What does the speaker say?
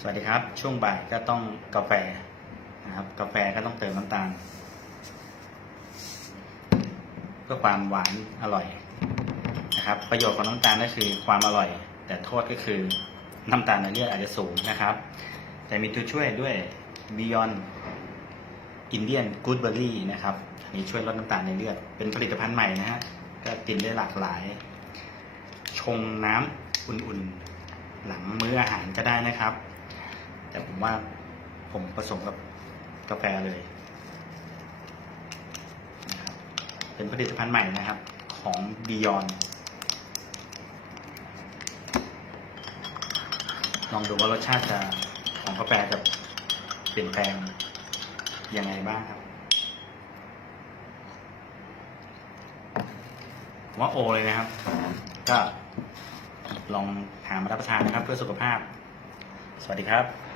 สวัสดีครับ ช่วงบ่ายก็ต้องกาแฟนะครับ กาแฟก็ต้องเติมน้ำตาล เพื่อความหวานอร่อยนะครับ ประโยชน์ของน้ำตาลก็คือความอร่อย แต่โทษก็คือน้ำตาลในเลือดอาจจะสูงนะครับ แต่มีตัวช่วยด้วย Beyond Indian Goodberry นะครับอันนี้ช่วยลดน้ำตาลในเลือด เป็นผลิตภัณฑ์ใหม่นะฮะก็กินได้หลากหลาย ชงน้ำอุ่นๆหลังมื้ออาหารก็ได้นะครับ แต่ผมว่าผมผสมกับกาแฟเลยนะครับเป็นผลิตภัณฑ์ใหม่นะครับของ Beyond ลองดูว่ารสชาติจะของกาแฟจะเปลี่ยนแปลงยังไงบ้างครับผมว่าโอเลยนะครับ ก็ลองหามารับประทานนะครับเพื่อสุขภาพ สวัสดีครับ